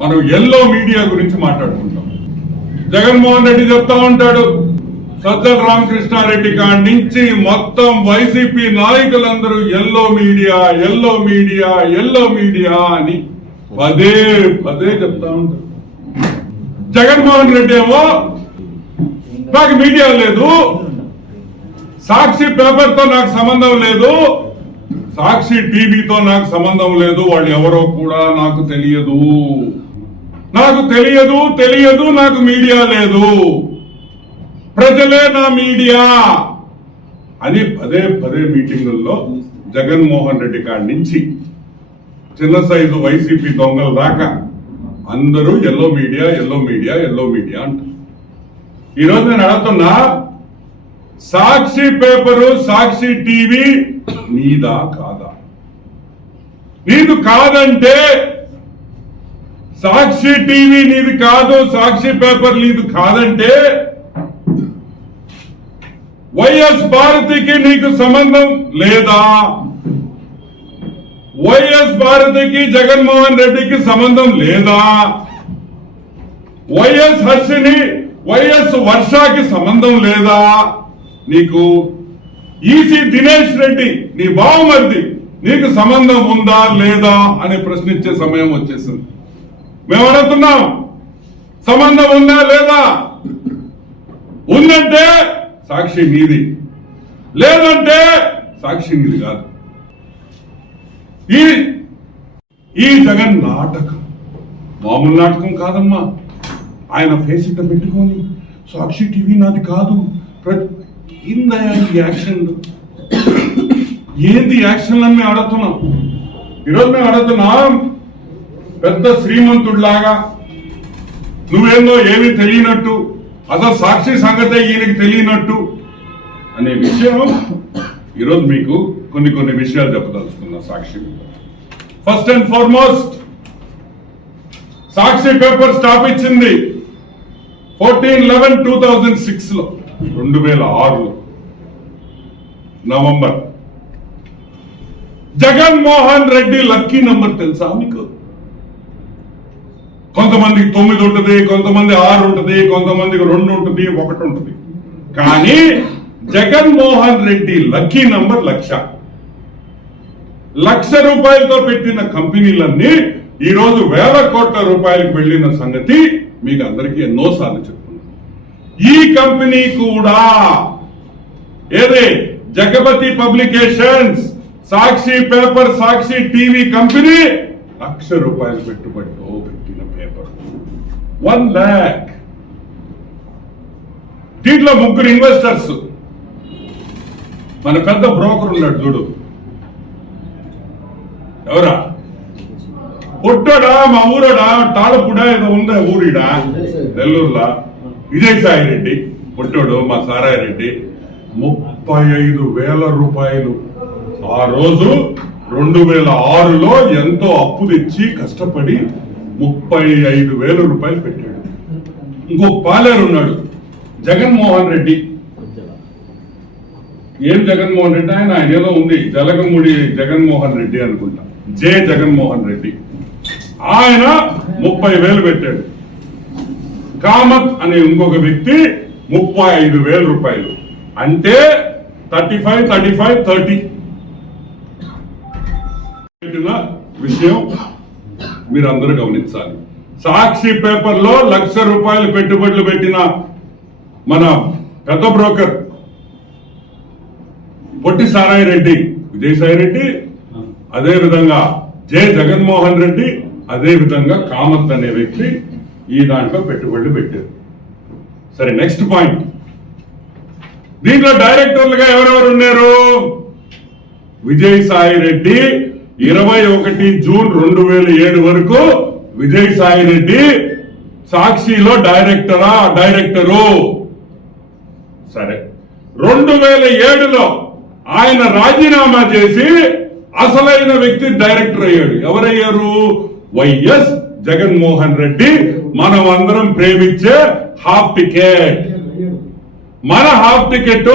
మనం yellow media గురించి మాట్లాడుకుంటాం. జగన్మోహన్ రెడ్డి చెప్తా ఉంటాడు, సజ్జల రామకృష్ణారెడ్డి కాడి నుంచి మొత్తం వైసీపీ నాయకులందరూ yellow media yellow media yellow media అని పదే పదే చెప్తా ఉంటారు. జగన్మోహన్ రెడ్డి ఏమో నాకు మీడియా లేదు, సాక్షి పేపర్ తో నాకు సంబంధం లేదు, సాక్షి టీవీతో నాకు సంబంధం లేదు, వాళ్ళు ఎవరో కూడా నాకు తెలియదు, నాకు తెలియదు తెలియదు నాకు మీడియా లేదు, ప్రజలే నా మీడియా అని పదే పదే మీటింగుల్లో జగన్మోహన్ రెడ్డి కాడి నుంచి చిన్న సైజు వైసీపీ దొంగల దాకా అందరూ yellow media yellow media yellow media అంటారు. ఈరోజు నేను అడుగుతున్నా, సాక్షి పేపరు సాక్షి టీవీ నీదా కాదా? నీది కాదంటే, సాక్షి టీవీ నీది కాదు, సాక్షి పేపర్ నీది కాదంటే వైఎస్ భారతికి నీకు సంబంధం లేదా? వైఎస్ భారతికి జగన్మోహన్ రెడ్డికి సంబంధం లేదా? వైఎస్ హర్షిని వైఎస్ వర్షకి సంబంధం లేదా? నీకు ఈసీ దినేష్ రెడ్డి నీ బావమరిది నీకు సంబంధం ఉందా లేదా అని ప్రశ్నించే సమయం వచ్చేసింది. మేము అడుగుతున్నాం, సంబంధం ఉందా లేదా? ఉందంటే సాక్షి నీది, లేదంటే సాక్షి నీది కాదు. ఈ జగన్ నాటకం మామూలు నాటకం కాదమ్మా. ఆయన ఫేస్ ఇట్ట పెట్టుకొని సాక్షి టీవీ నాది కాదు, ఏందయ్యా ఈ యాక్షన్లు? ఏంది యాక్షన్లు అని మేము అడుగుతున్నాం. ఈరోజు మేము అడుగుతున్నాం, పెద్ద శ్రీమంతుడిలాగా నువ్వేందో ఏమీ తెలియనట్టు, అసలు సాక్షి సంగతే ఈయనకి తెలియనట్టు అనే విషయం ఈరోజు మీకు కొన్ని విషయాలు చెప్పదలుచుకున్నా. Sakshi first and foremost, Sakshi paper స్థాపించింది 14/11/2006 లో, 2006 November. Jaganmohan Reddy lucky number తెలుసా మీకు? కొంతమందికి 9 ఉంటుంది, కొంతమంది 6 ఉంటుంది, కొంతమందికి 2 ఉంటుంది, 1 ఉంటుంది. కానీ జగన్మోహన్ రెడ్డి లక్కీ నంబర్ 1,00,000. 1,00,000 రూపాయలతో పెట్టిన కంపెనీలన్నీ ఈ రోజు వేల కోట్ల రూపాయలకు వెళ్లిన సంగతి మీకు అందరికీ ఎన్నోసార్లు చెప్తున్నాను. ఈ కంపెనీ కూడా ఏదే జగపతి పబ్లికేషన్స్, సాక్షి పేపర్, సాక్షి టీవీ కంపెనీ 1,00,000 రూపాయలు పెట్టుబడితో పెట్టిన పేపర్ 1 lakh. దీంట్లో 3 ఇన్వెస్టర్స్. మన పెద్ద బ్రోకర్ ఉన్నాడు చూడు, ఎవరా? పుట్టడా మా ఊరడా తాళపుడా ఏదో ఉందా ఊరిడా నెల్లూరులా, విజయసాయి రెడ్డి పుట్టాడు, మా సారాయి రెడ్డి. 35,000 రూపాయలు ఆ రోజు 2006లో ఎంతో అప్పు తెచ్చి కష్టపడి 35,000 రూపాయలు పెట్టాడు. ఇంకో పాలేరు ఉన్నాడు జగన్మోహన్ రెడ్డి. ఏం జగన్మోహన్ రెడ్డి? ఆయన ఏదో ఉంది, జలగముడి జగన్మోహన్ రెడ్డి అనుకుంటా, జే జగన్మోహన్ రెడ్డి. ఆయన 30,000 పెట్టాడు. కామత్ అనే ఇంకొక వ్యక్తి 35,000 రూపాయలు. అంటే 35, 30 పెట్టిన విషయం మీరందరూ గమనించాలి. సాక్షి పేపర్ లో 1,00,000 రూపాయలు పెట్టుబడులు పెట్టిన మన పెద్ద బ్రోకర్ పొట్టి సారాయి రెడ్డి, విజయసాయి రెడ్డి, అదే విధంగా జే జగన్మోహన్ రెడ్డి, అదే విధంగా కామత్ అనే వ్యక్తి ఈ దాంట్లో పెట్టుబడులు పెట్టారు. సరే, నెక్స్ట్ పాయింట్. దీంట్లో డైరెక్టర్లుగా ఎవరెవరు ఉన్నారు? విజయసాయి రెడ్డి 21 జూన్ 2007 వరకు విజయసాయి రెడ్డి సాక్షిలో డైరెక్టరు. సరే, 2007లో ఆయన రాజీనామా చేసి అసలైన వ్యక్తి డైరెక్టర్ అయ్యాడు. ఎవరయ్యారు? వైఎస్ జగన్మోహన్ రెడ్డి. మనం అందరం ప్రేమించే హాఫ్ టికెట్. మన హాఫ్ టికెట్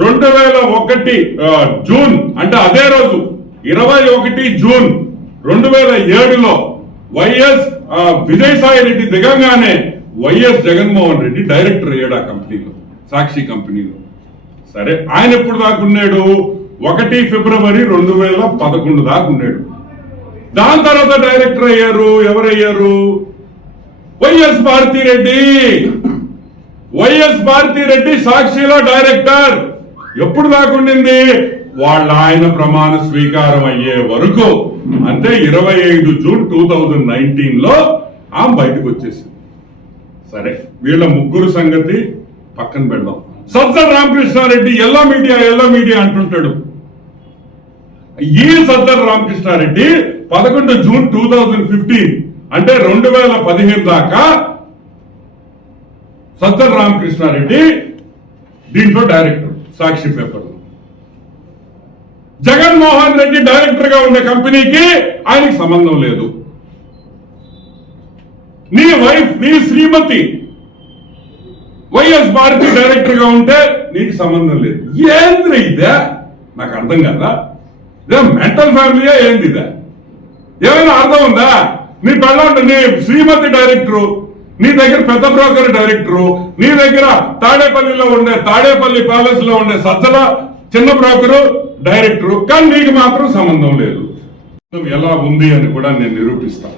2001 జూన్, అంటే అదే రోజు 21 జూన్ 2007లో వైఎస్ విజయసాయి రెడ్డి దిగంగానే వైఎస్ జగన్మోహన్ రెడ్డి డైరెక్టర్ అయ్యాడు ఆ కంపెనీలో, సాక్షి కంపెనీలో. సరే, ఆయన ఎప్పుడు దాకా ఉన్నాడు? 1 ఫిబ్రవరి 2011 దాకా ఉన్నాడు. దాని తర్వాత డైరెక్టర్ అయ్యారు ఎవరయ్యారు? వైఎస్ భారతిరెడ్డి. వైఎస్ భారతిరెడ్డి సాక్షిలో డైరెక్టర్ ఎప్పుడు దాకా ఉండింది? వాళ్ళ ఆయన ప్రమాణ స్వీకారం అయ్యే వరకు. అంటే 25 జూన్ 2019లో ఆమె బయటకు వచ్చేసింది. సరే, వీళ్ళ ముగ్గురు సంగతి పక్కన పెడదాం. సజ్జల రామకృష్ణారెడ్డి ఎల్లో మీడియా అంటుంటాడు. ఈ సజ్జల రామకృష్ణారెడ్డి 11 జూన్ 2015 అంటే 2015 దాకా సజ్జల రామకృష్ణారెడ్డి దీంట్లో డైరెక్టర్ సాక్షి పేపర్. జగన్మోహన్ రెడ్డి డైరెక్టర్ గా ఉండే కంపెనీకి ఆయనకి సంబంధం లేదు. నీ వైఫ్, నీ శ్రీమతి వైఎస్ భారతి డైరెక్టర్ గా ఉంటే నీకు సంబంధం లేదు. ఏంద్రీ ఇదే? నాకు అర్థం కదా. ఇదే మెంటల్ ఫ్యామిలీయా ఏంది ఇదే? ఏమైనా అర్థం ఉందా? నీ పెళ్ళంటే నీ శ్రీమతి డైరెక్టరు, నీ దగ్గర పెద్ద బ్రోకర్ డైరెక్టరు, నీ దగ్గర తాడేపల్లి ప్యాలెస్ లో ఉండే సజ్జల చిన్న బ్రోకరు డైరెక్టరు, కానీ నీకు మాత్రం సంబంధం లేదు. ఎలా ఉంది అని కూడా నేను నిరూపిస్తాను.